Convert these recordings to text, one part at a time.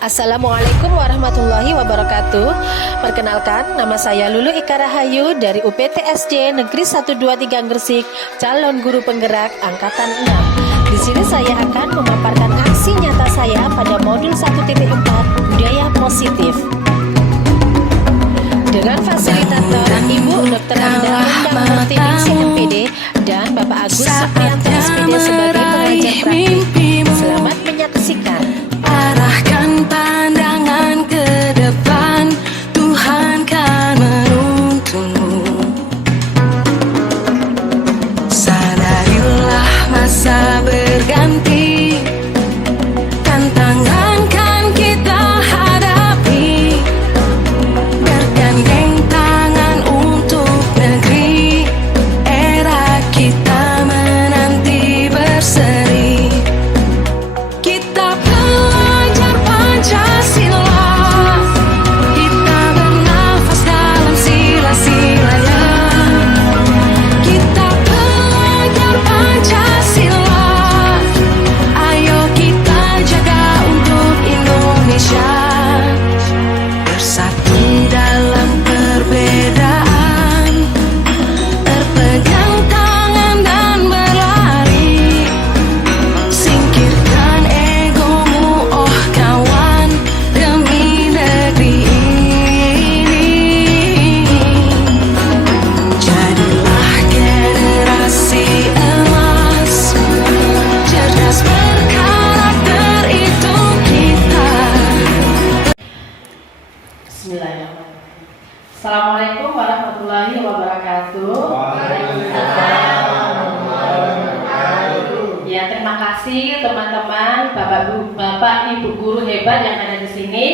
Assalamualaikum warahmatullahi wabarakatuh. Perkenalkan, nama saya Lulu Ika Rahayu dari UPTSD Negeri 123 Gresik, calon guru penggerak angkatan 6. Di sini saya akan memaparkan aksi nyata saya pada modul 1.4 budaya positif. Dengan fasilitator Ibu Dr. Anda Undang Martiningsih MPD dan Bapak Agus Supriyanto SPD sebagai pengajar praktik. Selamat menyaksikan. Arahkan pandangan ke depan, Tuhan kan menuntunmu. Sadarilah masa berganti, tantangan kan kita hadapi. Bergandeng tangan untuk negeri, era kita menanti berseri. Kita belajar Pancasila, kita bernafas dalam sila-silanya. Kita belajar Pancasila, ayo kita jaga untuk Indonesia. Bersatu dalam perbedaan, berpegang tangan dan berlari. Singkirkan egomu, oh kawan, demi negeri ini. Jadilah generasi emas, cerdas berkarakter itu kita. Bismillahirrahmanirrahim. Assalamualaikum warahmatullahi wabarakatuh. Ya, terima kasih teman-teman, Bapak Ibu guru hebat yang ada di sini.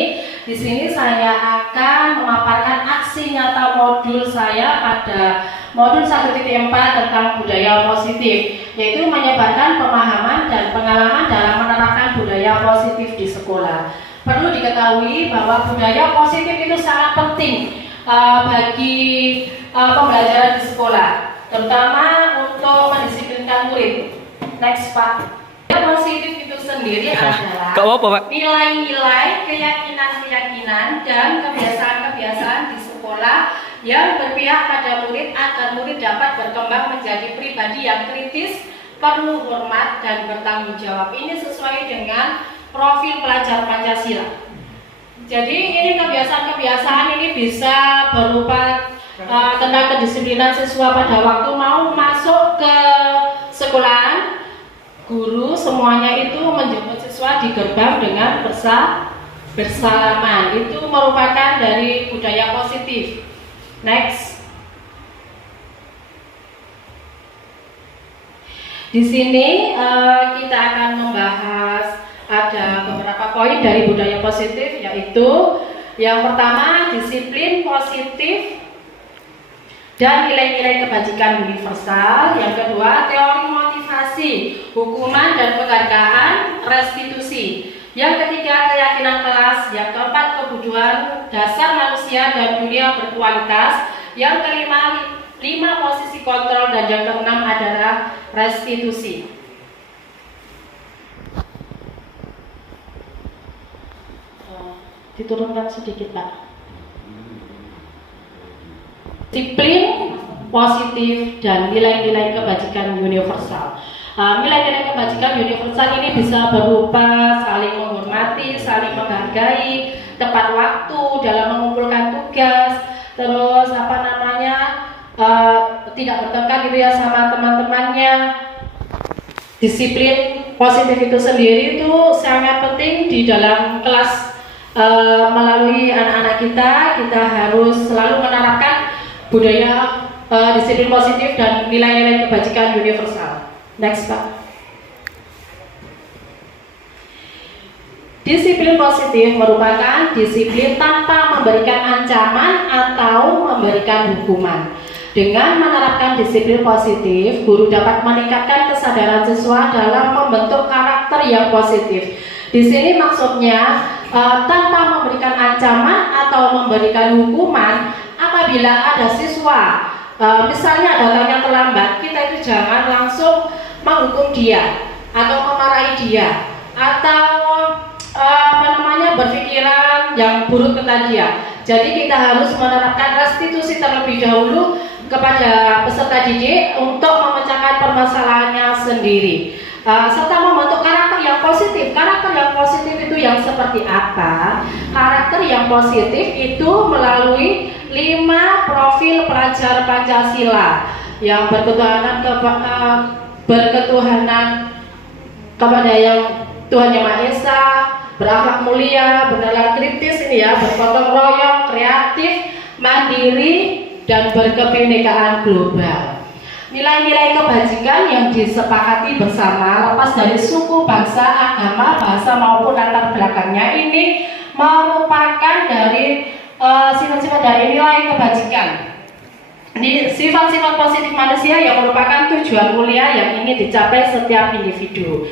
Di sini saya akan memaparkan aksi nyata modul saya pada modul 1.4 tentang budaya positif, yaitu menyebarkan pemahaman dan pengalaman dalam menerapkan budaya positif di sekolah. Perlu diketahui bahwa budaya positif itu sangat penting bagi pembelajaran di sekolah, terutama untuk mendisiplinkan murid. Next, Pak. Budaya positif itu sendiri adalah nilai-nilai, keyakinan-keyakinan, dan kebiasaan-kebiasaan di sekolah yang berpihak pada murid agar murid dapat berkembang menjadi pribadi yang kritis, penuh hormat, dan bertanggung jawab. Ini sesuai dengan profil pelajar Pancasila. Jadi ini kebiasaan-kebiasaan ini bisa berupa tentang kedisiplinan siswa pada waktu mau masuk ke sekolahan. Guru semuanya itu menjemput siswa di gerbang dengan bersalaman. Itu merupakan dari budaya positif. Next. Di sini kita akan membahas ada beberapa poin dari budaya positif, yaitu yang pertama disiplin positif dan nilai-nilai kebajikan universal. Yang kedua teori motivasi, hukuman dan penghargaan, restitusi. Yang ketiga keyakinan kelas. Yang keempat kebutuhan dasar manusia dan dunia berkualitas. Yang kelima 5 posisi kontrol, dan yang keenam adalah restitusi. Diturunkan sedikit, Pak. Disiplin positif dan nilai-nilai kebajikan universal. Nilai-nilai kebajikan universal ini bisa berupa saling menghormati, saling menghargai, tepat waktu dalam mengumpulkan tugas, terus tidak bertengkar gitu ya sama teman-temannya. Disiplin positif itu sendiri itu sangat penting di dalam kelas. Melalui anak-anak kita harus selalu menerapkan budaya disiplin positif dan nilai-nilai kebajikan universal. Next, Pak. Disiplin positif merupakan disiplin tanpa memberikan ancaman atau memberikan hukuman. Dengan menerapkan disiplin positif, guru dapat meningkatkan kesadaran siswa dalam membentuk karakter yang positif. Di sini maksudnya tanpa memberikan ancaman atau memberikan hukuman. Apabila ada siswa misalnya datangnya terlambat, kita itu jangan langsung menghukum dia atau memarahi dia atau berpikiran yang buruk ke dia. Jadi kita harus menerapkan restitusi terlebih dahulu kepada peserta didik untuk memecahkan permasalahannya sendiri. Serta membentuk karakter yang positif. Karakter yang positif itu yang seperti apa? Karakter yang positif itu melalui 5 profil pelajar Pancasila yang berketuhanan kepada yang Tuhan Yang Maha Esa, berakhlak mulia, bernalar kritis ini ya, bergotong royong, kreatif, mandiri, dan berkebinekaan global. Nilai-nilai kebajikan yang disepakati bersama lepas dari suku, bangsa, agama, bahasa maupun latar belakangnya ini merupakan dari sifat-sifat dari nilai kebajikan. Ini sifat-sifat positif manusia yang merupakan tujuan mulia yang ingin dicapai setiap individu.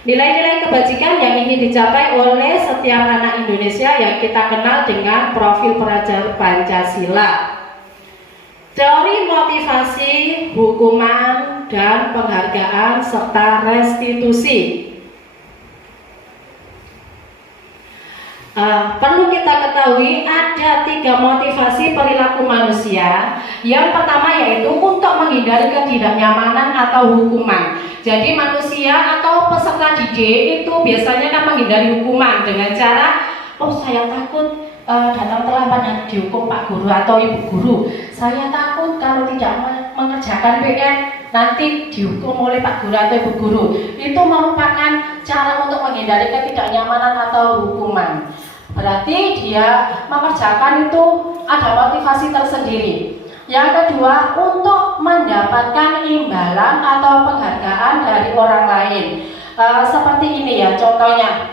Nilai-nilai kebajikan yang ingin dicapai oleh setiap anak Indonesia yang kita kenal dengan profil pelajar Pancasila. Teori motivasi, hukuman, dan penghargaan serta restitusi. Perlu kita ketahui ada 3 motivasi perilaku manusia. Yang pertama yaitu untuk menghindari ketidaknyamanan atau hukuman. Jadi manusia atau peserta didik itu biasanya kan menghindari hukuman dengan cara, oh saya takut datang terlambat dan dihukum Pak Guru atau Ibu Guru. Saya takut kalau tidak mengerjakan PR nanti dihukum oleh Pak Guru atau Ibu Guru. Itu merupakan cara untuk menghindari ketidaknyamanan atau hukuman. Berarti dia mengerjakan itu ada motivasi tersendiri. Yang kedua, untuk mendapatkan imbalan atau penghargaan dari orang lain. Seperti ini ya contohnya.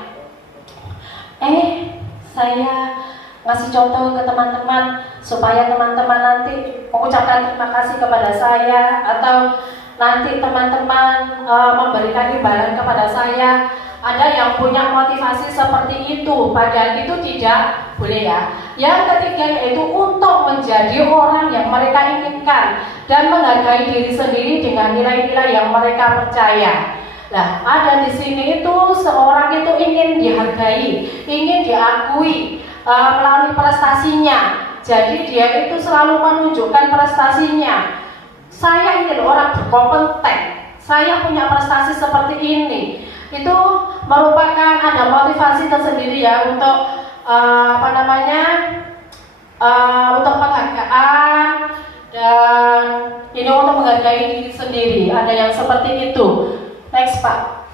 Saya ngasih contoh ke teman-teman supaya teman-teman nanti mengucapkan terima kasih kepada saya, atau nanti teman-teman memberikan imbalan kepada saya. Ada yang punya motivasi seperti itu, padahal itu tidak boleh ya. Yang ketiga yaitu untuk menjadi orang yang mereka inginkan dan menghargai diri sendiri dengan nilai-nilai yang mereka percaya. Nah, ada di sini itu seorang itu ingin dihargai, ingin diakui melalui prestasinya. Jadi dia itu selalu menunjukkan prestasinya. Saya ingin orang berkompeten, saya punya prestasi seperti ini. Itu merupakan ada motivasi tersendiri ya untuk untuk penghargaan, dan ini untuk menghargai diri sendiri. Ada yang seperti itu. Next Pak.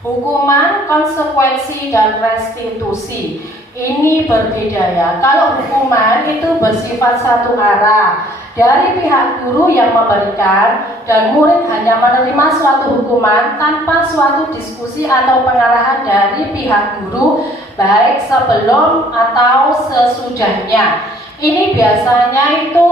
Hukuman, konsekuensi, dan restitusi. Ini berbeda ya. Kalau hukuman itu bersifat satu arah, dari pihak guru yang memberikan dan murid hanya menerima suatu hukuman tanpa suatu diskusi atau pengarahan dari pihak guru, baik sebelum atau sesudahnya. Ini biasanya itu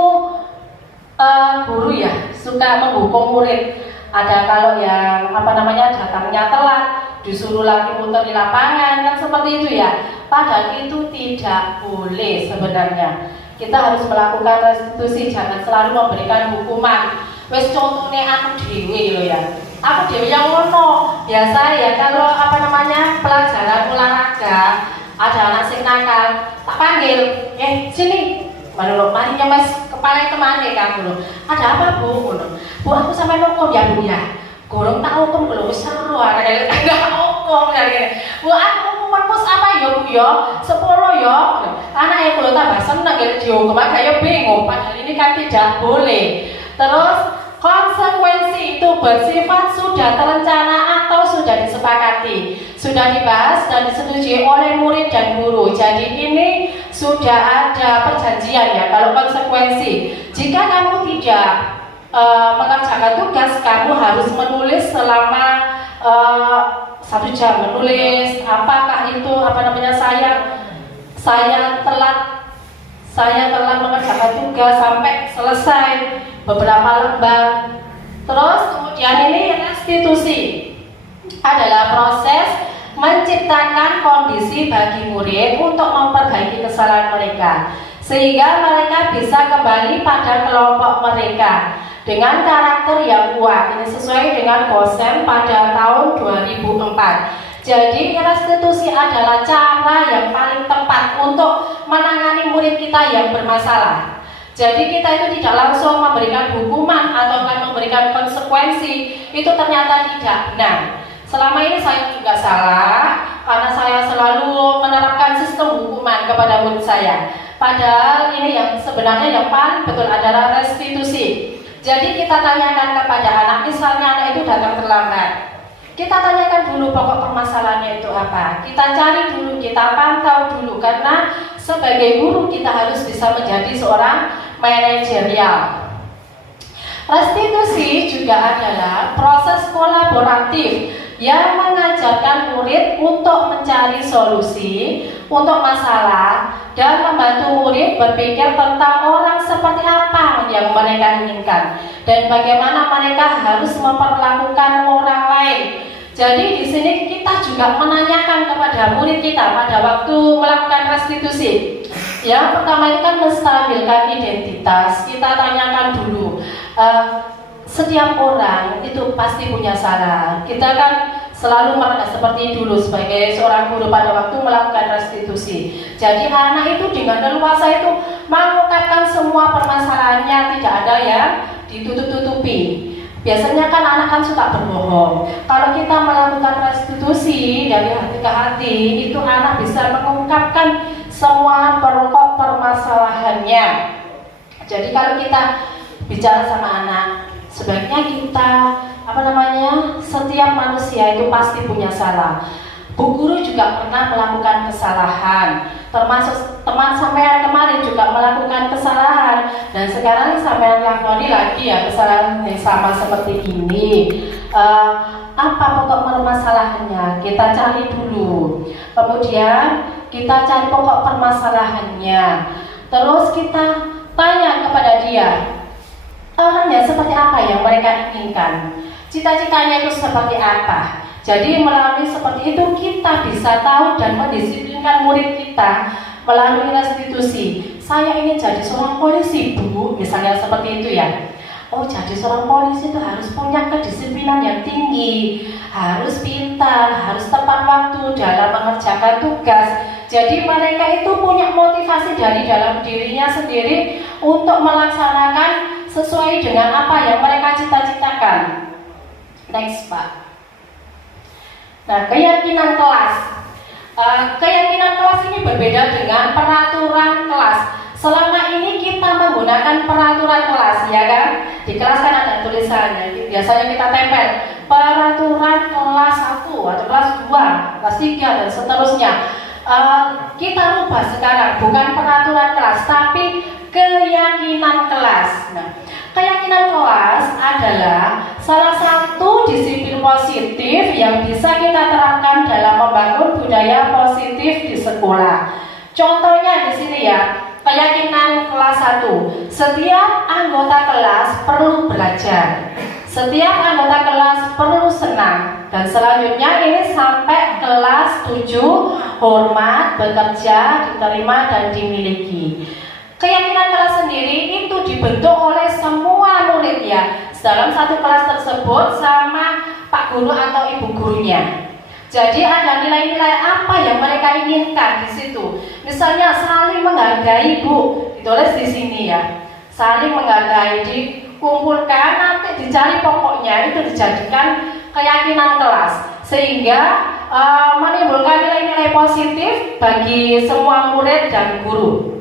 guru ya suka menghukum murid. Ada kalau yang datangnya telat, disuruh lagi muter di lapangan, kan seperti itu ya. Padahal itu tidak boleh sebenarnya. Kita harus melakukan restitusi, jangan selalu memberikan hukuman. Wes contohnya aku dewi loh ya. Aku dewi yang ngono. Biasa ya kalau pelajaran olahraga ada anak sing nakal, tak panggil, sini. Baru mari mas kepala kemana kamu loh? Ada apa bu? Bu aku sampai hukum ya bu ya. Gorong tak hukum belum seru ada enggak hukum ya. Bu aku hukuman pos apa ya bu ya? 10 ya. Anak yang kalau tambah seneng ya dihukum agak bingung. Padahal ini kan tidak boleh. Terus konsekuensi itu bersifat sudah terencana atau sudah disepakati, sudah dibahas dan disetujui oleh murid dan guru. Jadi ini sudah ada perjanjian ya. Kalau konsekuensi, jika kamu tidak mengerjakan tugas, kamu harus menulis selama 1 jam menulis apakah itu saya telat mengerjakan tugas sampai selesai beberapa lembar. Terus kemudian ini restitusi adalah proses menciptakan kondisi bagi murid untuk memperbaiki kesalahan mereka sehingga mereka bisa kembali pada kelompok mereka. dengan karakter yang kuat. Ini sesuai dengan Gosen pada tahun 2004. Jadi restitusi adalah cara yang paling tepat untuk menangani murid kita yang bermasalah. Jadi kita itu tidak langsung memberikan hukuman atau memberikan konsekuensi, itu ternyata tidak benar. Selama ini saya juga salah karena saya selalu menerapkan sistem hukuman kepada murid saya. Padahal ini yang sebenarnya yang paling betul adalah restitusi. Jadi kita tanyakan kepada anak, misalnya anak itu datang terlambat. Kita tanyakan dulu pokok permasalahannya itu apa. Kita cari dulu, kita pantau dulu, karena sebagai guru kita harus bisa menjadi seorang manajerial. Restitusi juga adalah proses kolaboratif yang mengajarkan murid untuk mencari solusi untuk masalah dan membantu murid berpikir tentang orang seperti apa yang mereka inginkan dan bagaimana mereka harus memperlakukan orang lain. Jadi di sini kita juga menanyakan kepada murid kita pada waktu melakukan restitusi. Yang pertama itu kan menstabilkan identitas. Kita tanyakan dulu, setiap orang itu pasti punya salah. Kita kan selalu merasa seperti dulu sebagai seorang guru pada waktu melakukan restitusi. Jadi anak itu dengan leluasa itu mengungkapkan semua permasalahannya, tidak ada yang ditutup-tutupi. Biasanya kan anak kan suka berbohong. Kalau kita melakukan restitusi dari hati ke hati, itu anak bisa mengungkapkan semua pokok permasalahannya. Jadi kalau kita bicara sama anak, sebaiknya kita setiap manusia itu pasti punya salah. Bu guru juga pernah melakukan kesalahan, termasuk teman sampean kemarin juga melakukan kesalahan, dan sekarang sampean lakoni lagi ya kesalahan yang sama seperti ini. Apa pokok permasalahannya? Kita cari dulu. Kemudian kita cari pokok permasalahannya. Terus kita tanya kepada dia, orangnya seperti apa yang mereka inginkan, cita-citanya itu seperti apa. Jadi melalui seperti itu kita bisa tahu dan mendisiplinkan murid kita melalui restitusi. Saya ingin jadi seorang polisi, Bu, misalnya seperti itu ya. Oh, jadi seorang polisi itu harus punya kedisiplinan yang tinggi, harus pintar, harus tepat waktu dalam mengerjakan tugas. Jadi mereka itu punya motivasi dari dalam dirinya sendiri untuk melaksanakan sesuai dengan apa yang mereka cita-citakan. Next, Pak. Nah, keyakinan kelas. Keyakinan kelas ini berbeda dengan peraturan kelas. Selama ini kita menggunakan peraturan kelas, ya kan? Di kelas kan ada tulisannya. Biasanya kita tempel peraturan kelas 1 atau kelas 2, kelas 3 dan seterusnya. Kita rubah sekarang, bukan peraturan kelas, tapi keyakinan kelas. Nah, keyakinan kelas adalah salah satu disiplin positif yang bisa kita terapkan dalam membangun budaya positif di sekolah. Contohnya di sini ya, keyakinan kelas 1. Setiap anggota kelas perlu belajar. Setiap anggota kelas perlu senang. Dan selanjutnya ini sampai kelas 7, hormat, bekerja, diterima dan dimiliki. Keyakinan kelas sendiri itu dibentuk oleh semua murid ya, dalam satu kelas tersebut sama Pak Guru atau Ibu gurunya. Jadi ada nilai-nilai apa yang mereka inginkan di situ. Misalnya saling menghargai, Bu, ditulis di sini ya. Saling menghargai, dikumpulkan, nanti dicari pokoknya, itu dijadikan keyakinan kelas, sehingga menimbulkan nilai-nilai positif bagi semua murid dan guru.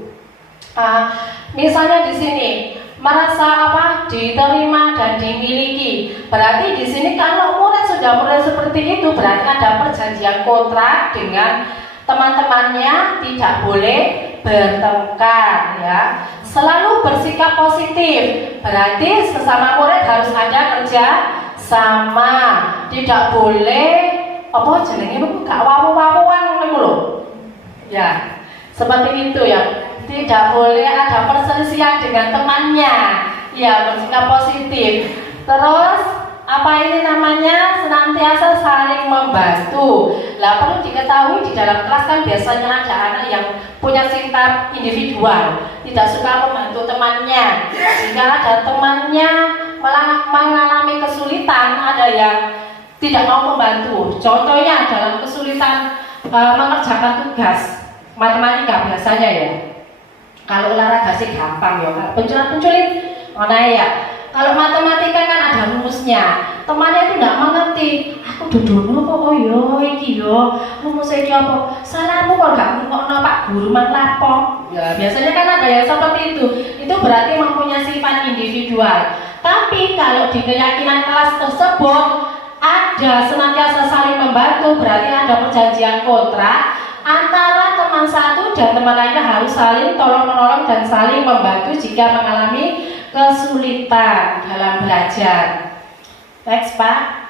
Misalnya di sini merasa diterima dan dimiliki. Berarti di sini kalau murid sudah mulai seperti itu, berarti ada perjanjian kontrak dengan teman-temannya, tidak boleh bertengkar ya. Selalu bersikap positif. Berarti sesama murid harus ada kerja sama. Tidak boleh gak wawu-wawuan lho. Ya, seperti itu ya. Tidak boleh ada perselisihan dengan temannya. Ya, bersikap positif. Terus senantiasa saling membantu. Lah perlu diketahui di dalam kelas kan biasanya ada anak yang punya sikap individual, tidak suka membantu temannya. Jika ada temannya mengalami kesulitan, ada yang tidak mau membantu. Contohnya dalam kesulitan mengerjakan tugas matematika biasanya ya. Kalau olahraga sih gampang ya, penculit mana ya. Kalau matematika kan ada rumusnya. Temannya itu tidak mengerti. Aku dudono kok, oh yo iki yo rumusnya iki apa? Salahmu kok gak ngomongno Pak Guru mak lapo. Ya biasanya kan ada yang seperti itu. Itu berarti mempunyai sifat individual. Tapi kalau di keyakinan kelas tersebut ada senantiasa saling membantu, berarti ada perjanjian kontrak antara teman satu dan teman lainnya, harus saling tolong-menolong dan saling membantu jika mengalami kesulitan dalam belajar. Next, Pak.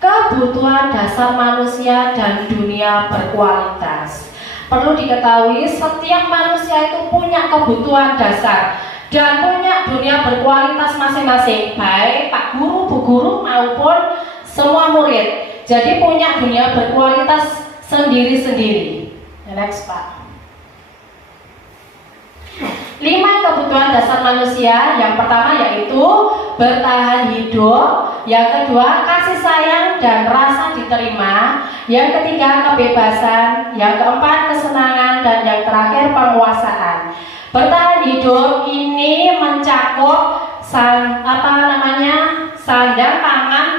Kebutuhan dasar manusia dan dunia berkualitas. Perlu diketahui, setiap manusia itu punya kebutuhan dasar dan punya dunia berkualitas masing-masing, baik Pak Guru, Bu Guru maupun semua murid. Jadi punya dunia berkualitas sendiri-sendiri. Next, Pak. 5 kebutuhan dasar manusia. Yang pertama yaitu bertahan hidup, yang kedua kasih sayang dan rasa diterima, yang ketiga kebebasan, yang keempat kesenangan, dan yang terakhir penguasaan. Bertahan hidup ini mencakup sandang, pangan,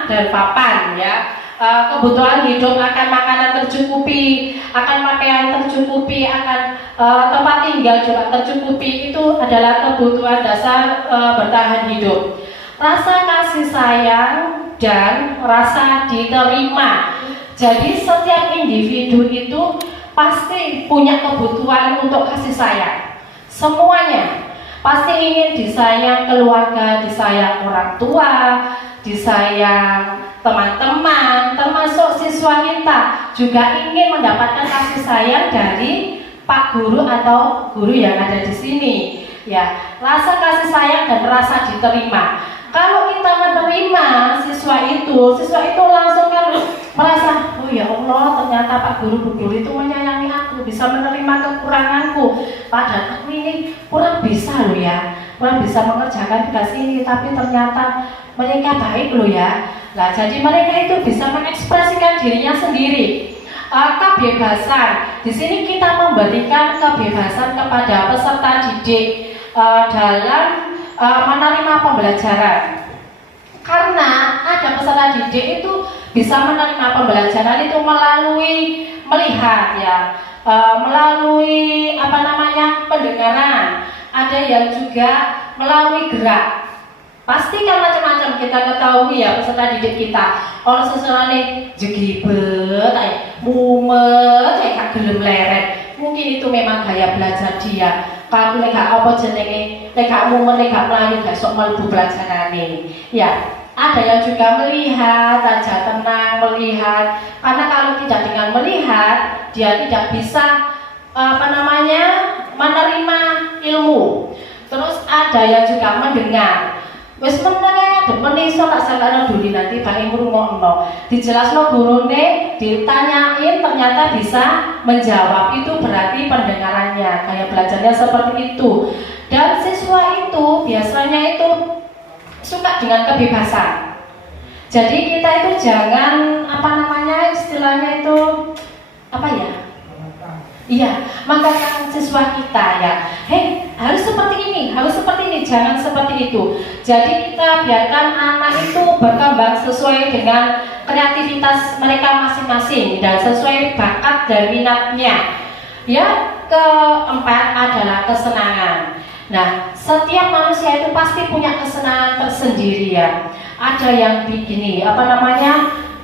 dan papan ya. Kebutuhan hidup akan makanan tercukupi, akan pakaian tercukupi, akan tempat tinggal juga tercukupi. Itu adalah kebutuhan dasar bertahan hidup. Rasa kasih sayang dan rasa diterima. Jadi setiap individu itu pasti punya kebutuhan untuk kasih sayang. Semuanya pasti ingin disayang keluarga, disayang orang tua, disayang teman-teman, termasuk siswa kita juga ingin mendapatkan kasih sayang dari Pak Guru atau guru yang ada di sini. Ya, rasa kasih sayang dan rasa diterima. Kalau kita menerima siswa itu langsung kan merasa, oh ya Allah, ternyata Pak Guru, Bu Guru itu menyayangi aku, bisa menerima kekuranganku. Padahal aku ini kurang bisa loh ya, kurang bisa mengerjakan tugas ini, tapi ternyata mereka baik loh ya. Nah, jadi mereka itu bisa mengekspresikan dirinya sendiri. Kebebasan. Di sini kita memberikan kebebasan kepada peserta didik dalam menerima pembelajaran. Karena ada peserta didik itu bisa menerima pembelajaran itu melalui melihat ya, melalui pendengaran. Ada yang juga melalui gerak. Pasti kan macam-macam kita ketahui ya peserta didik kita. Kalau sesuatu jegibet, mumet, gak gelem leret, mungkin itu memang gaya belajar dia. Kalau gak apa jenenge, gak mumet, gak melayu, gak sok mlebu pelajarane. Ya, ada yang juga melihat aja, tenang melihat. Karena kalau tidak dengan melihat, dia tidak bisa menerima ilmu. Terus ada yang juga mendengar. Wes menengah depan iso tak sakana duli nanti paling ngrungokno. Dijelasno gurune, ditanyain ternyata bisa menjawab. Itu berarti pendengarannya, kayak belajarnya seperti itu. Dan siswa itu biasanya itu suka dengan kebebasan. Jadi kita itu jangan istilahnya itu iya, mengatakan siswa kita ya, hei harus seperti ini, jangan seperti itu. Jadi kita biarkan anak itu berkembang sesuai dengan kreativitas mereka masing-masing dan sesuai bakat dan minatnya. Ya, keempat adalah kesenangan. Nah, setiap manusia itu pasti punya kesenangan tersendiri ya. Ada yang begini,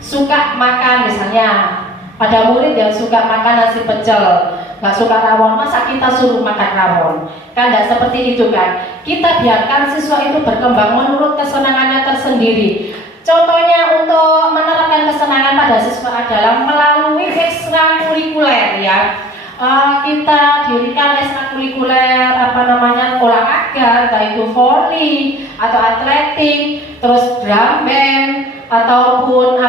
suka makan misalnya. Ada murid yang suka makan nasi pecel, nggak suka rawon, masa kita suruh makan rawon? Kan nggak seperti itu kan? Kita biarkan siswa itu berkembang menurut kesenangannya tersendiri. Contohnya untuk menerapkan kesenangan pada siswa adalah melalui ekstrakurikuler ya. Kita dirikan ekstrakurikuler olahraga, entah itu volley atau atletik, terus drum band ataupun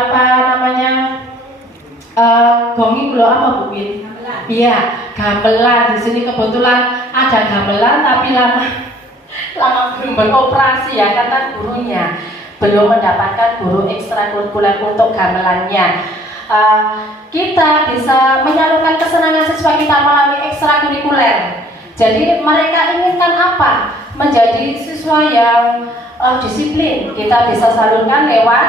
gongi apa Bu Win? Iya, gamelan. Di sini kebetulan ada gamelan, tapi lama belum beroperasi ya, karena gurunya belum mendapatkan guru ekstrakurikuler untuk gamelannya. Kita bisa menyalurkan kesenangan siswa kita melalui ekstrakurikuler. Jadi mereka inginkan apa? Menjadi siswa yang disiplin. Kita bisa salurkan lewat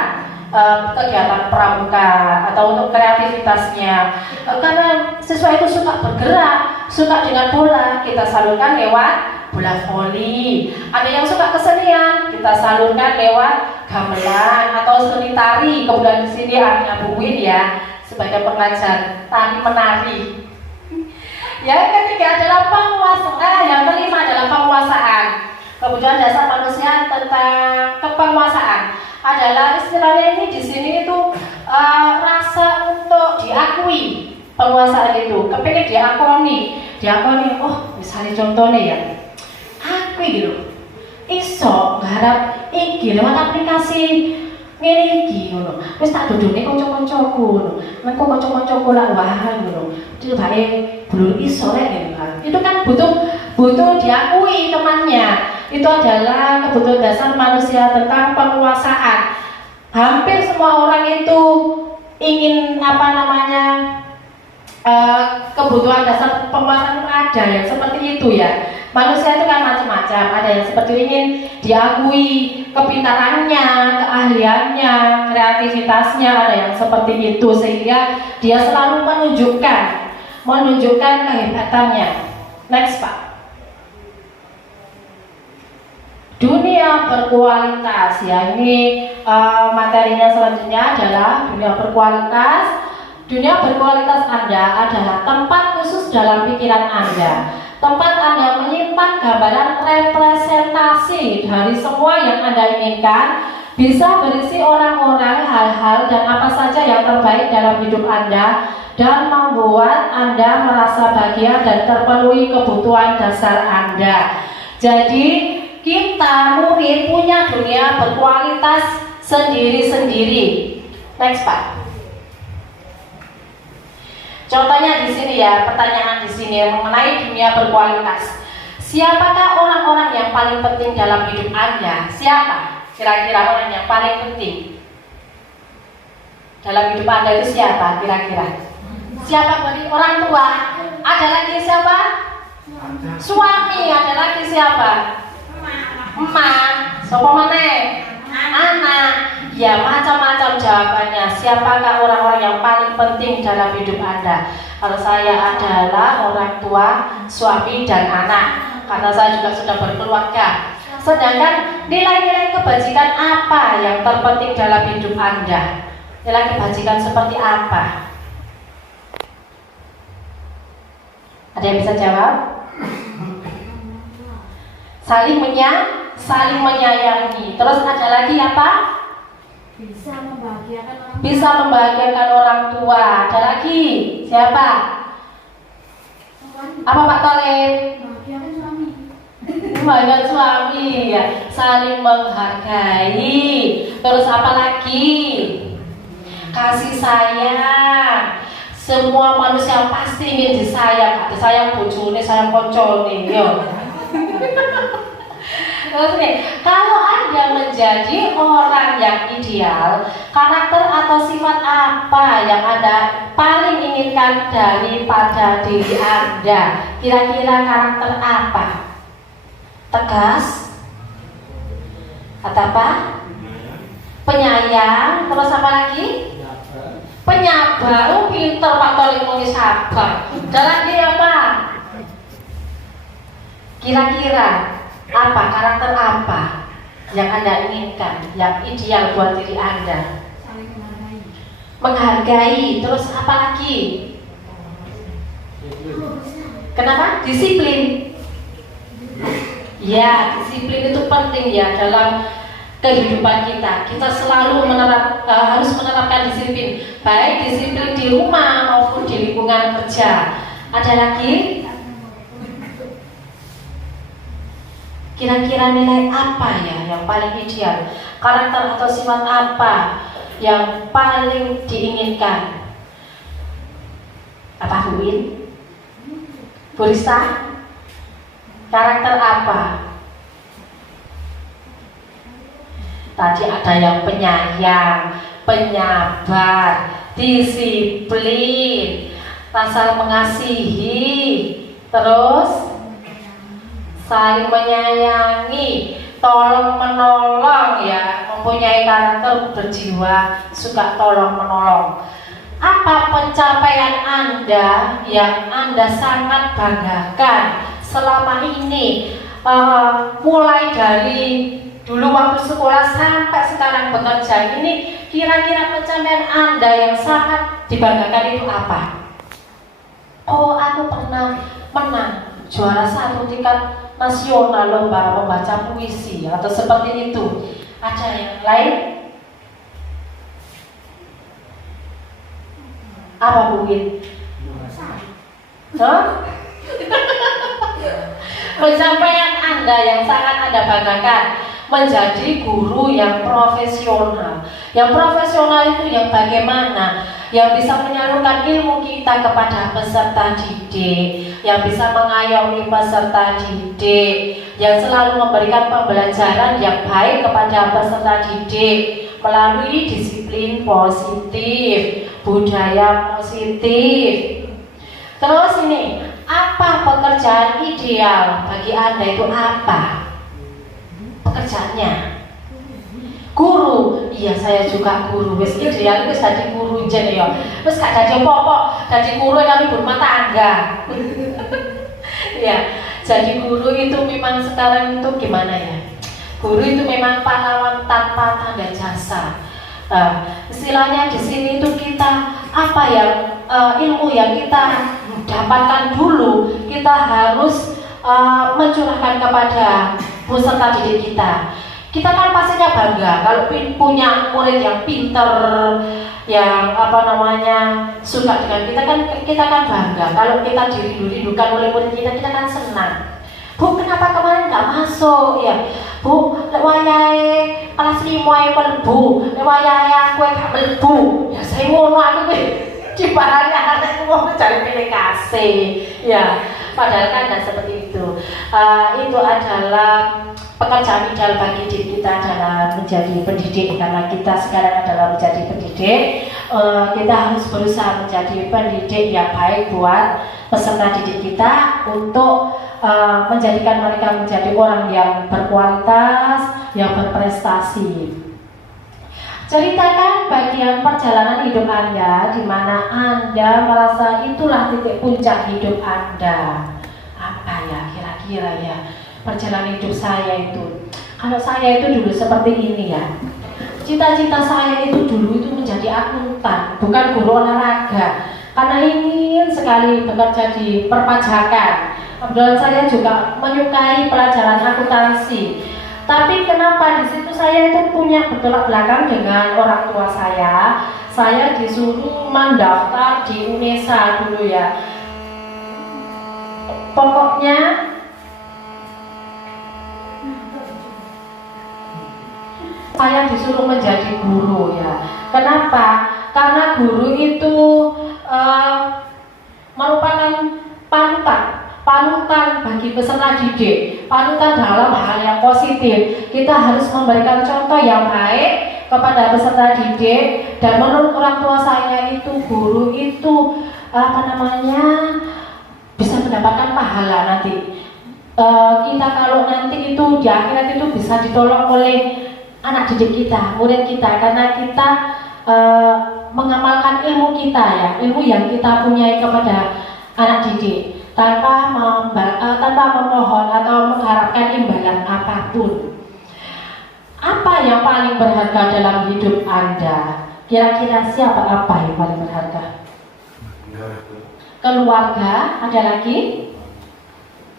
kegiatan pramuka atau untuk kreativitasnya. Karena siswa itu suka bergerak, suka dengan bola, kita salurkan lewat bola voli. Ada yang suka kesenian, kita salurkan lewat gamelan atau seni tari. Kemudian di sini ada Bu Win ya sebagai pengajar tari menari. Yang ketiga adalah penguasaan, yang kelima adalah penguasaan. Kebutuhan dasar manusia tentang kepenguasaan adalah istilahnya ini di sini itu rasa untuk diakui. Penguasaan itu kepingin diakoni. Oh misalnya contohnya ya, aku gitu iso ngharap iki lewat aplikasi ngene iki ngono. Wis tak dudune kanca-kancaku ngono. Mengko kanca-kancaku lak wahan ngono. Tibake belum iso rek kan. Itu kan butuh diakui temannya. Itu adalah kebutuhan dasar manusia tentang penguasaan. Hampir semua orang itu ingin kebutuhan dasar penguasaan ada yang seperti itu ya. Manusia itu kan macam-macam. Ada yang seperti ingin diakui kepintarannya, keahliannya, kreativitasnya. Ada yang seperti itu sehingga dia selalu menunjukkan kehebatannya. Next Pak. Dunia berkualitas ya, ini materinya selanjutnya adalah dunia berkualitas. Dunia berkualitas Anda adalah tempat khusus dalam pikiran Anda, tempat Anda menyimpan gambaran representasi dari semua yang Anda inginkan. Bisa berisi orang-orang, hal-hal, dan apa saja yang terbaik dalam hidup Anda dan membuat Anda merasa bahagia dan terpenuhi kebutuhan dasar Anda. Jadi kita murid punya dunia berkualitas sendiri-sendiri. Next Pak. Contohnya di sini ya, pertanyaan di sini mengenai dunia berkualitas. Siapakah orang-orang yang paling penting dalam hidup Anda? Siapa? Kira-kira orang yang paling penting dalam hidup Anda itu siapa? Kira-kira? Siapa bagi orang tua? Ada lagi siapa? Suami. Ada lagi siapa? Emak. Siapa mana? Anak. Ya macam-macam jawabannya. Siapakah orang-orang yang paling penting dalam hidup Anda? Kalau saya adalah orang tua, suami dan anak, karena saya juga sudah berkeluarga. Sedangkan nilai-nilai kebajikan apa yang terpenting dalam hidup Anda? Nilai kebajikan seperti apa? Ada yang bisa jawab? Saling menyayangi. Terus ada lagi apa? Bisa membahagiakan orang tua. Ada lagi? Siapa? Apa Pak Toleh? Membahagiakan suami ya. Saling menghargai. Terus apa lagi? Kasih sayang. Semua manusia pasti ingin disayang. Disayang bojone, sayang koncone yo. Terus nih, kalau Anda menjadi orang yang ideal, karakter atau sifat apa yang Anda paling inginkan daripada diri Anda? Kira-kira karakter apa? Tegas? Atau apa? Penyayang? Terus apa lagi? Penyabar. Oh pinter Pak Tolik mau sabar. Dan lagi apa? Kira-kira apa, karakter apa yang Anda inginkan, yang ideal buat diri Anda? Saling menghargai. Menghargai. Terus apa lagi? Kenapa? Disiplin. Ya, disiplin itu penting ya dalam kehidupan kita. Kita selalu harus menerapkan disiplin, baik disiplin di rumah maupun di lingkungan kerja. Ada lagi? Kira-kira nilai apa ya yang paling ideal? Karakter atau sifat apa yang paling diinginkan? Apa Bu Win? Bu Risa, karakter apa? Tadi ada yang penyayang, penyabar, disiplin, rasa mengasihi, terus saling menyayangi, tolong menolong ya, mempunyai karakter berjiwa suka tolong menolong. Apa pencapaian Anda yang Anda sangat banggakan selama ini, mulai dari dulu waktu sekolah sampai sekarang bekerja ini, kira-kira pencapaian Anda yang sangat dibanggakan itu apa? Oh, aku pernah menang juara 1 tingkat nasional lomba membaca puisi atau seperti itu. Ada yang lain? Apa mungkin? Pencapaian Anda yang sangat Anda banggakan menjadi guru yang profesional. Yang profesional itu yang bagaimana? Yang bisa menyalurkan ilmu kita kepada peserta didik, yang bisa mengayomi peserta didik, yang selalu memberikan pembelajaran yang baik kepada peserta didik melalui disiplin positif, budaya positif. Terus ini, apa pekerjaan ideal bagi Anda itu apa? Pekerjaannya guru. Iya, saya juga guru. Wis ideal wis dadi guru jen ya. Wis gak dadi apa-apa, dadi guru yang ibu rumah tangga. Ya, jadi guru itu memang sekarang itu gimana ya? Guru itu memang pahlawan tanpa tanda jasa. Istilahnya di sini itu kita apa yang ilmu yang kita dapatkan dulu kita harus mencurahkan kepada peserta didik kita. Kita kan pastinya bangga kalau punya murid yang pinter, yang suka dengan kita kan bangga. Kalau kita dirindukan oleh murid kita kan senang. Bu, kenapa kemarin nggak masuk ya? Bu, lek wayahe kelas 5 ae mlebu, lek wayahe aku gak mlebu. Ya saya ngono aku dibahane anak wong cari pilih kasih. Ya, padahal kan tidak seperti itu. Itu adalah pekerjaan ideal bagi diri kita adalah menjadi pendidik, karena kita sekarang adalah menjadi pendidik. Kita harus berusaha menjadi pendidik yang baik buat peserta didik kita untuk menjadikan mereka menjadi orang yang berkualitas, yang berprestasi. Ceritakan bagian perjalanan hidup Anda di mana Anda merasa itulah titik puncak hidup Anda. Apa ya kira-kira ya perjalanan hidup saya itu? Kalau saya itu dulu seperti ini ya. Cita-cita saya itu dulu itu menjadi akuntan, bukan guru olahraga. Karena ingin sekali bekerja di perpajakan. Kebetulan saya juga menyukai pelajaran akuntansi. Tapi kenapa di situ saya itu punya bertolak belakang dengan orang tua saya. Saya disuruh mendaftar di UNESA dulu ya. Pokoknya saya disuruh menjadi guru ya. Kenapa? Karena guru itu merupakan panutan bagi peserta didik, panutan dalam hal yang positif. Kita harus memberikan contoh yang baik kepada peserta didik. Dan menurut orang tua saya itu guru itu bisa mendapatkan pahala nanti. Kita kalau nanti itu di akhirat itu bisa ditolong oleh anak didik kita, murid kita, karena kita mengamalkan ilmu kita ya, ilmu yang kita punyai kepada anak didik tanpa memohon atau mengharapkan imbalan apapun. Apa yang paling berharga dalam hidup Anda? Kira-kira siapa apa yang paling berharga? Keluarga, ada lagi?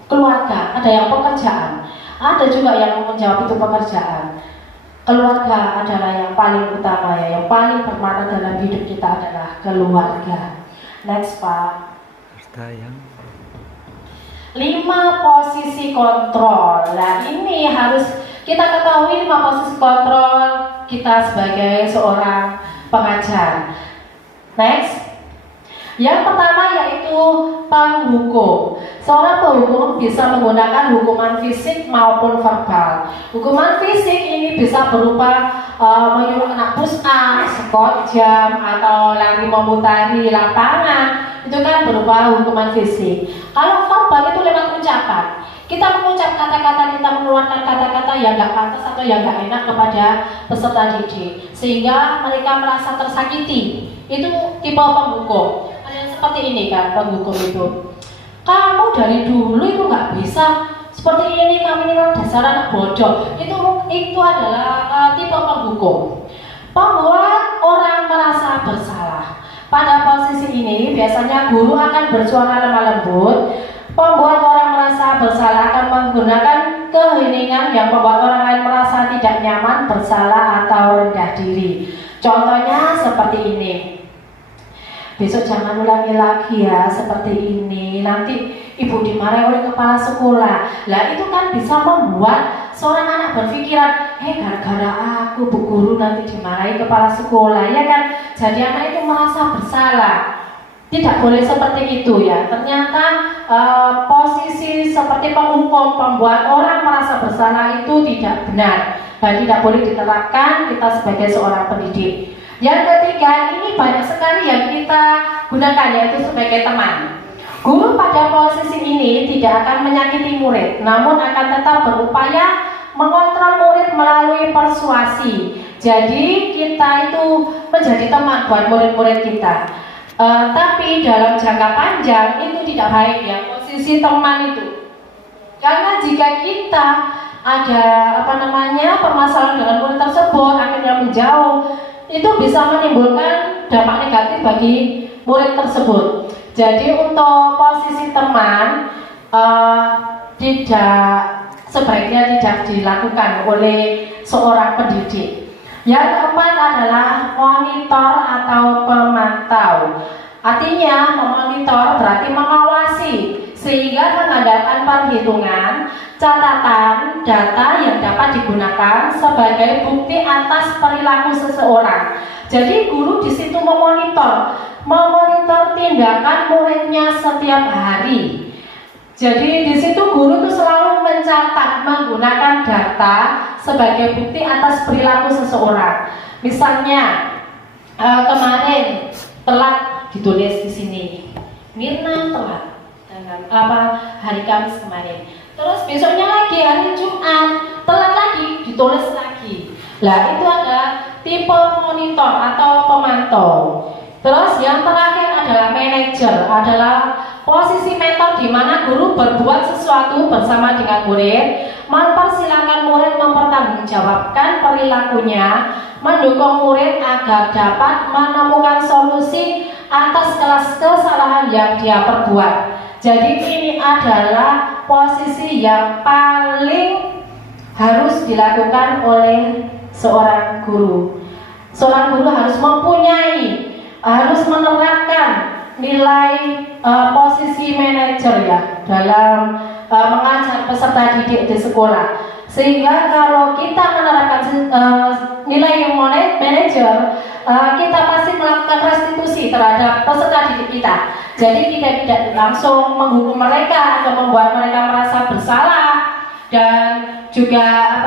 Keluarga, ada yang pekerjaan, ada juga yang menjawab itu pekerjaan. Keluarga adalah yang paling utama ya, yang paling bermakna dalam hidup kita adalah keluarga. Next Pak. 5 posisi kontrol. Nah ini harus kita ketahui 5 posisi kontrol kita sebagai seorang pengajar. Next. Yang pertama yaitu yaitu penghukum. Seorang penghukum bisa menggunakan hukuman fisik maupun verbal. Hukuman fisik ini bisa berupa menyuruh anak push up, squat jam, atau lari memutari lapangan. Itu kan berupa hukuman fisik. Kalau verbal itu lewat ucapan. Kita mengucap kata-kata, kita mengeluarkan kata-kata yang nggak pantas atau yang nggak enak kepada peserta didik, sehingga mereka merasa tersakiti. Itu tipe penghukum. Ada yang seperti ini kan, penghukum itu. Kamu dari dulu itu nggak bisa seperti ini, kamu ini dasar anak bodoh. Itu adalah tipe penghukum. Membuat orang merasa bersalah. Pada posisi ini biasanya guru akan bersuara lemah lembut. Pembuat orang merasa bersalah akan menggunakan keheningan yang membuat orang lain merasa tidak nyaman, bersalah, atau rendah diri. Contohnya seperti ini. Besok jangan ulangi lagi ya seperti ini. Nanti ibu dimarahi oleh kepala sekolah. Lah itu kan bisa membuat seorang anak berpikiran, gara-gara aku bu guru nanti dimarahi kepala sekolah, ya kan? Jadi anak itu merasa bersalah. Tidak boleh seperti itu ya. Ternyata posisi seperti penghukum membuat orang merasa bersalah itu tidak benar dan tidak boleh diterapkan kita sebagai seorang pendidik. Yang ketiga, ini banyak sekali yang kita gunakan, yaitu sebagai teman. Guru pada posisi ini tidak akan menyakiti murid, namun akan tetap berupaya mengontrol murid melalui persuasi. Jadi kita itu menjadi teman buat murid-murid kita. Tapi dalam jangka panjang itu tidak baik ya posisi teman itu. Karena jika kita ada permasalahan dengan murid tersebut akhirnya menjauh, itu bisa menimbulkan dampak negatif bagi murid tersebut. Jadi untuk posisi teman sebaiknya tidak dilakukan oleh seorang pendidik. Yang keempat adalah monitor atau pemantau. Artinya memonitor berarti mengawasi, sehingga mengadakan perhitungan, catatan, data yang dapat digunakan sebagai bukti atas perilaku seseorang. Jadi guru di situ memonitor tindakan muridnya setiap hari. Jadi di situ guru itu selalu mencatat menggunakan data sebagai bukti atas perilaku seseorang. Misalnya kemarin telat ditulis di sini, Mirna telat dengan hari Kamis kemarin. Terus besoknya lagi hari Jumat telat lagi ditulis lagi. Lah itu ada tipe monitor atau pemantau. Terus yang terakhir adalah manajer, adalah posisi mentor di mana guru berbuat sesuatu bersama dengan murid, mempersilahkan murid mempertanggungjawabkan perilakunya, mendukung murid agar dapat menemukan solusi atas kesalahan yang dia perbuat. Jadi ini adalah posisi yang paling harus dilakukan oleh seorang guru. Seorang guru harus harus menerapkan nilai posisi manajer ya dalam mengajar peserta didik di sekolah. Sehingga kalau kita menerapkan nilai manajer, kita pasti melakukan restitusi terhadap peserta didik kita. Jadi kita tidak langsung menghukum mereka atau membuat mereka merasa bersalah, dan juga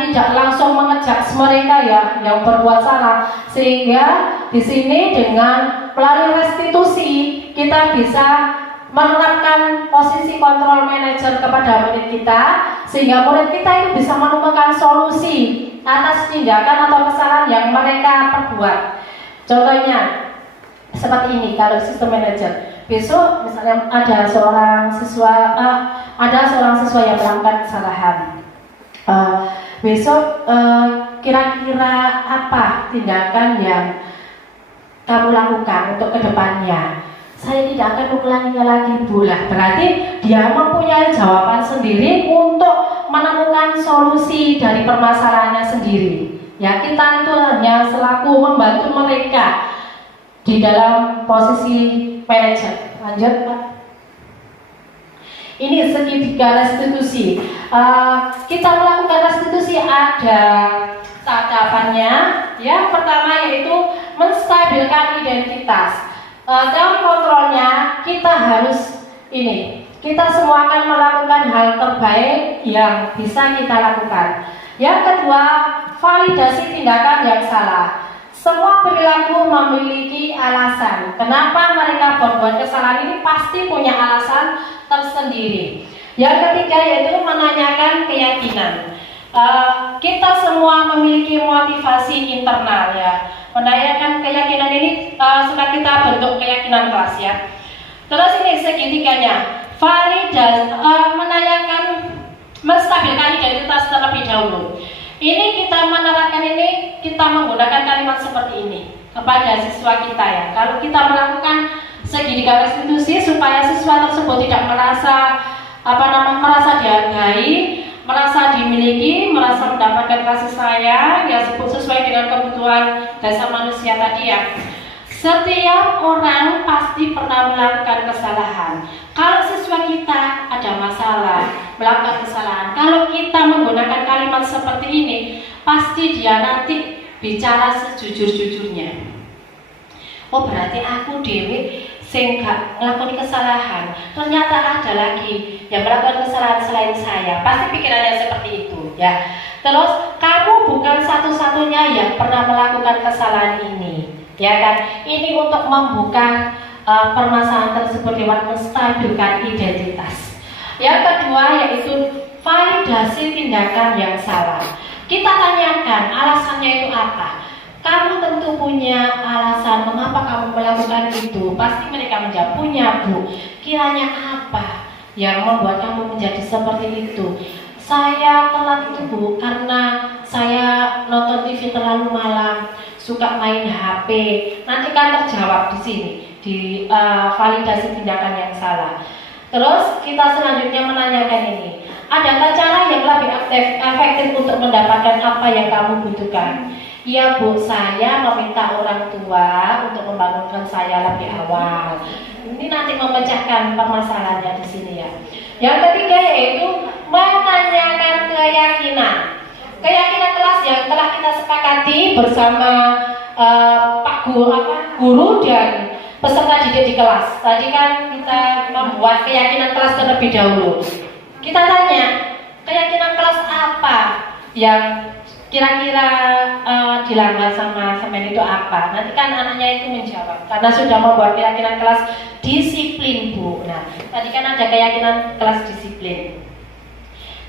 tidak langsung mengejak mereka ya yang berbuat salah. Sehingga di sini dengan melalui restitusi kita bisa menerapkan posisi kontrol manajer kepada murid kita, sehingga murid kita itu bisa menemukan solusi atas tindakan atau kesalahan yang mereka perbuat. Contohnya seperti ini, kalau sistem manajer, besok misalnya ada seorang siswa yang melakukan kesalahan. Besok kira-kira apa tindakan yang kamu lakukan untuk kedepannya? Saya tidak akan mengulanginya lagi, Bu. Lah, berarti dia mempunyai jawaban sendiri untuk menemukan solusi dari permasalahannya sendiri. Ya, kita itu hanya selaku membantu mereka di dalam posisi manajer. Lanjut, Pak. Ini segitiga restitusi. Kita melakukan restitusi ada tahapannya. Yang pertama yaitu menstabilkan identitas. Teori kontrolnya kita harus ini. Kita semua akan melakukan hal terbaik yang bisa kita lakukan. Yang kedua, validasi tindakan yang salah. Semua perilaku memiliki alasan. Kenapa mereka berbuat kesalahan ini pasti punya alasan tersendiri. Yang ketiga yaitu menanyakan keyakinan. Kita semua memiliki motivasi internal ya. Menanyakan keyakinan ini sudah kita bentuk keyakinan kelas ya. Terus ini segitiganya. Validasi menanyakan menstabilkan identitas terlebih dahulu. Ini kita menerapkan ini, kita menggunakan kalimat seperti ini kepada siswa kita ya. Kalau kita melakukan segitiga restitusi supaya siswa tersebut tidak merasa merasa dihargai, merasa dimiliki, merasa mendapatkan kasih sayang, ya sesuai dengan kebutuhan dasar manusia tadi ya. Setiap orang pasti pernah melakukan kesalahan. Kalau siswa kita ada masalah, melakukan kesalahan, kalau kita menggunakan kalimat seperti ini, pasti dia nanti bicara sejujur-jujurnya. Oh berarti aku dewi sing gak ngelakuin kesalahan. Ternyata ada lagi yang melakukan kesalahan selain saya. Pasti pikirannya seperti itu ya. Terus kamu bukan satu-satunya yang pernah melakukan kesalahan ini. Ya kan, ini untuk membuka permasalahan tersebut lewat menstabilkan identitas. Yang kedua yaitu validasi tindakan yang salah. Kita tanyakan alasannya itu apa. Kamu tentu punya alasan mengapa kamu melakukan itu. Pasti mereka menjawab punya bu. Kiranya apa yang membuat kamu menjadi seperti itu? Saya telat itu bu karena saya nonton TV terlalu malam, suka main HP. Nanti kan terjawab di sini di validasi tindakan yang salah. Terus kita selanjutnya menanyakan ini, adakah cara yang lebih efektif untuk mendapatkan apa yang kamu butuhkan? Iya bu, saya meminta orang tua untuk membangunkan saya lebih awal. Ini nanti memecahkan permasalahannya di sini ya. Yang ketiga yaitu menanyakan keyakinan. Keyakinan kelas yang telah kita sepakati bersama Pak Guru dan peserta didik di kelas. Tadi kan kita membuat keyakinan kelas terlebih dahulu. Kita tanya, keyakinan kelas apa yang kira-kira dilanggar sama semen itu apa? Nanti kan anaknya itu menjawab. Karena sudah membuat keyakinan kelas disiplin bu. Nah, tadi kan ada keyakinan kelas disiplin.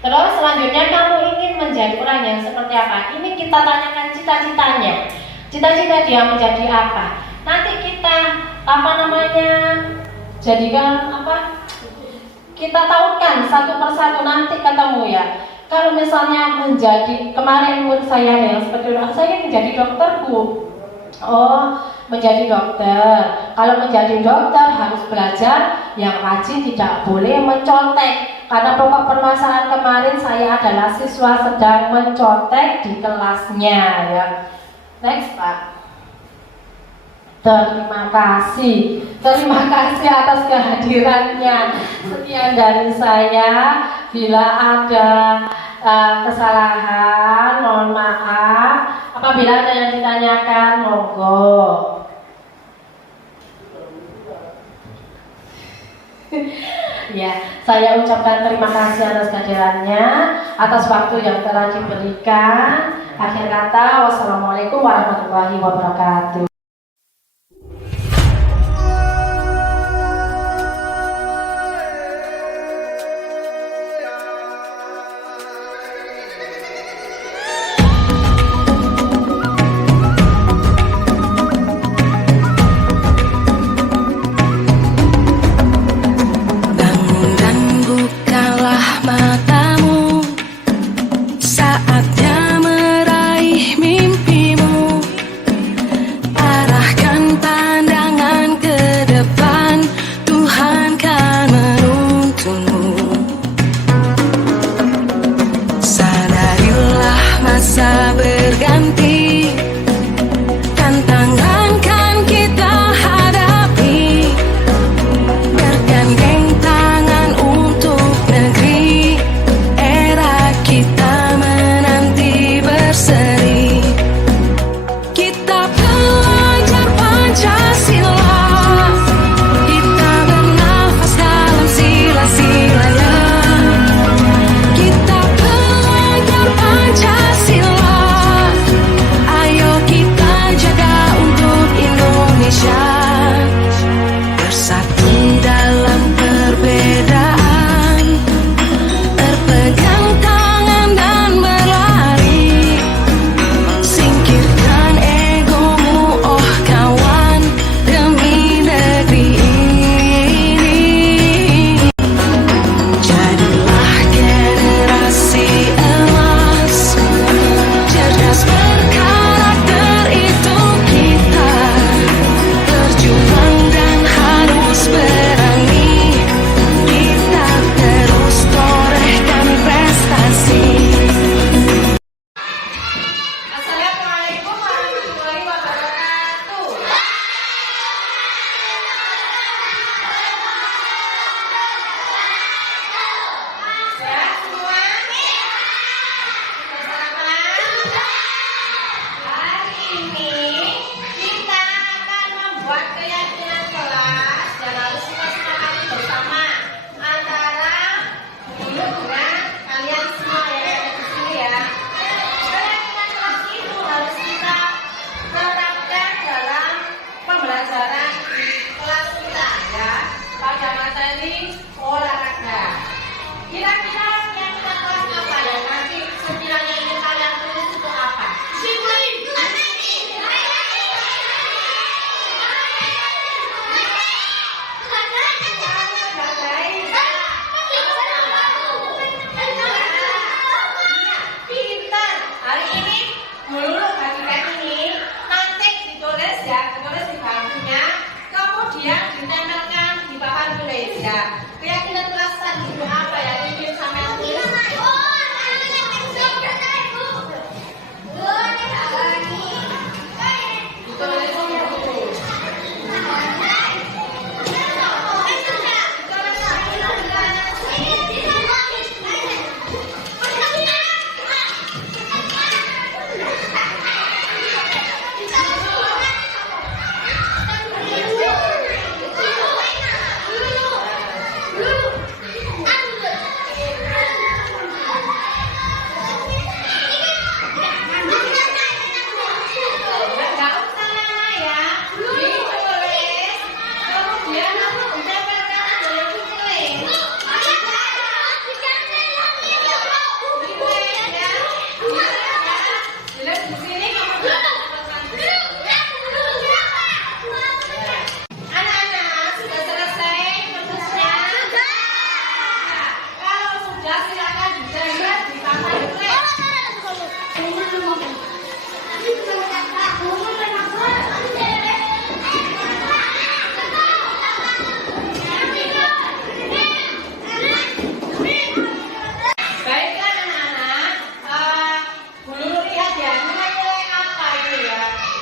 Terus selanjutnya kamu ingin menjadi orang yang seperti apa? Ini kita tanyakan cita-citanya. Cita-cita dia menjadi apa? Nanti kita jadikan kita tautkan satu persatu nanti ketemu ya. Kalau misalnya menjadi kemarin menurut saya yang seperti itu, saya menjadi dokter bu. Oh, menjadi dokter. Kalau menjadi dokter harus belajar yang rajin, tidak boleh mencontek. Karena pokok permasalahan kemarin saya adalah siswa sedang mencontek di kelasnya ya. Next Pak. Terima kasih atas kehadirannya. Sekian dari saya. Bila ada kesalahan, mohon maaf. Apabila ada yang ditanyakan, monggo. Ya, saya ucapkan terima kasih atas kehadirannya, atas waktu yang telah diberikan. Akhir kata, wassalamualaikum warahmatullahi wabarakatuh. Bangun dan bukalah matamu, saatnya meraih mimpimu.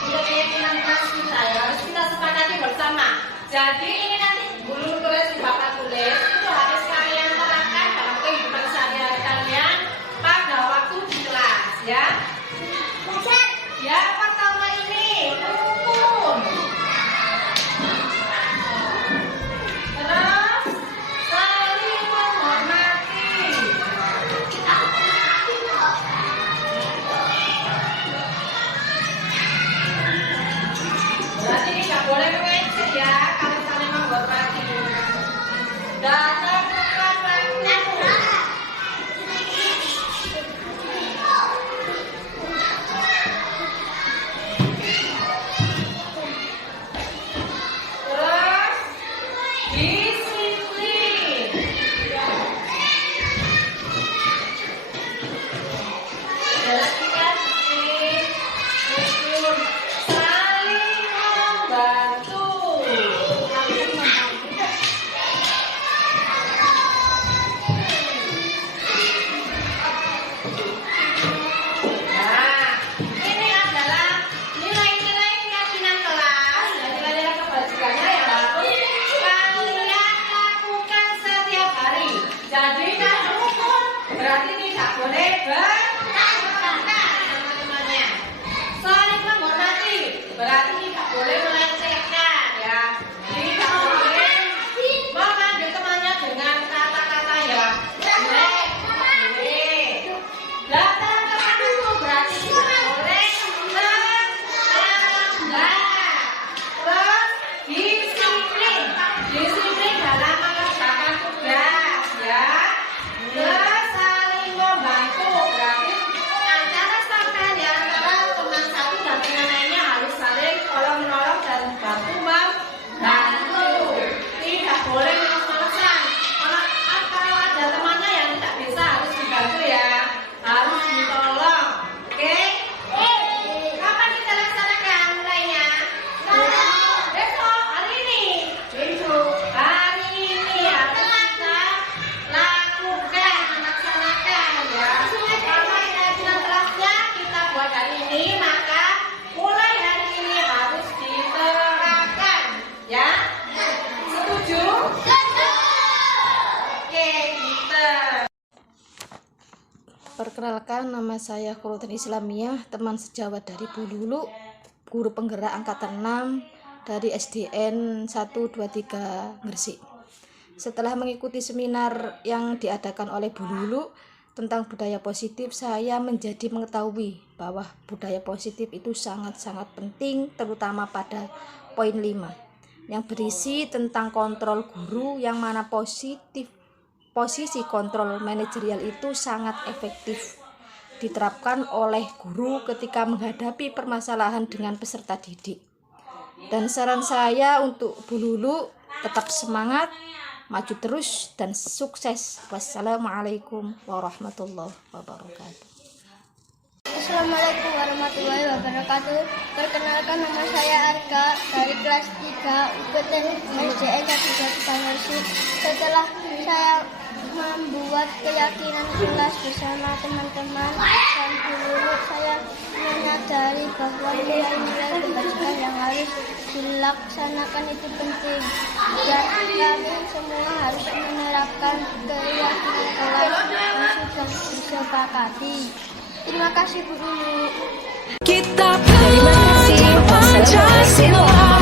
untuk keyakinan kelas kita ya, harus kita sepakati bersama. Jadi ini nanti dulu tulis di papan tulis itu harus kalian terapkan dalam kehidupan sehari-hari kalian pada waktu di kelas ya. Ya, pertama ini rukun. Terus saling menghormati. Berarti ini nggak boleh mengejek ya, kalau saling menghormati. Dan lakukan waktu. Terus disiplin. Perhatikan disiplin, rukun, saling membantu. Nah, ini adalah nilai-nilai keyakinan kelas dan nilai-nilai kebajikannya yang harus kalian lakukan setiap hari. Jadi kalau rukun berarti tidak boleh bertengkar teman-temannya. Saling menghormati berarti tidak boleh melecehkan ya. Tidak boleh memanggil temannya dengan kata-kata yang jelek. Datang ke itu berarti tidak boleh melanggar. Terus disiplin, disiplin dalam mengerjakan tugas ya. Terus saling membantu berarti antara sampai di antara teman satu dan teman lainnya harus saling tolong menolong dan bantu membantu. Tidak boleh males-malesan. Kalau ada temannya yang tidak bisa harus dibantu ya, harus ditolong. Oke? Kapan kita laksanakan mulainya? Besok, hari ini. Hari ini harus kita lakukan, laksanakan ya. Karena keyakinan kelasnya kita buat hari ini, maka mulai hari ini harus diterapkan ya. Setuju? Oke, kita. Perkenalkan, nama saya Khairuddin Islamiyah, teman sejawat dari Bu Lulu, guru penggerak angkatan 6 dari SDN 123 Gresik. Setelah mengikuti seminar yang diadakan oleh Bu Lulu tentang budaya positif, saya menjadi mengetahui bahwa budaya positif itu sangat-sangat penting, terutama pada poin 5 yang berisi tentang kontrol guru, yang mana posisi kontrol manajerial itu sangat efektif diterapkan oleh guru ketika menghadapi permasalahan dengan peserta didik. Dan saran saya untuk Bu Lulu, tetap semangat, maju terus dan sukses. Wassalamualaikum warahmatullahi wabarakatuh. Assalamualaikum warahmatullahi wabarakatuh. Perkenalkan, nama saya Arka dari kelas 3 UPT SDN 123 Gresik. Setelah saya membuat keyakinan kelas bersama teman-teman dan guru, saya menyadari bahwa nilai-nilai kebajikan yang harus dilaksanakan itu penting, dan kami semua harus menerapkan keyakinan kelas yang sudah disepakati. Terima kasih Bu Lulu. Kita belajar Pancasila.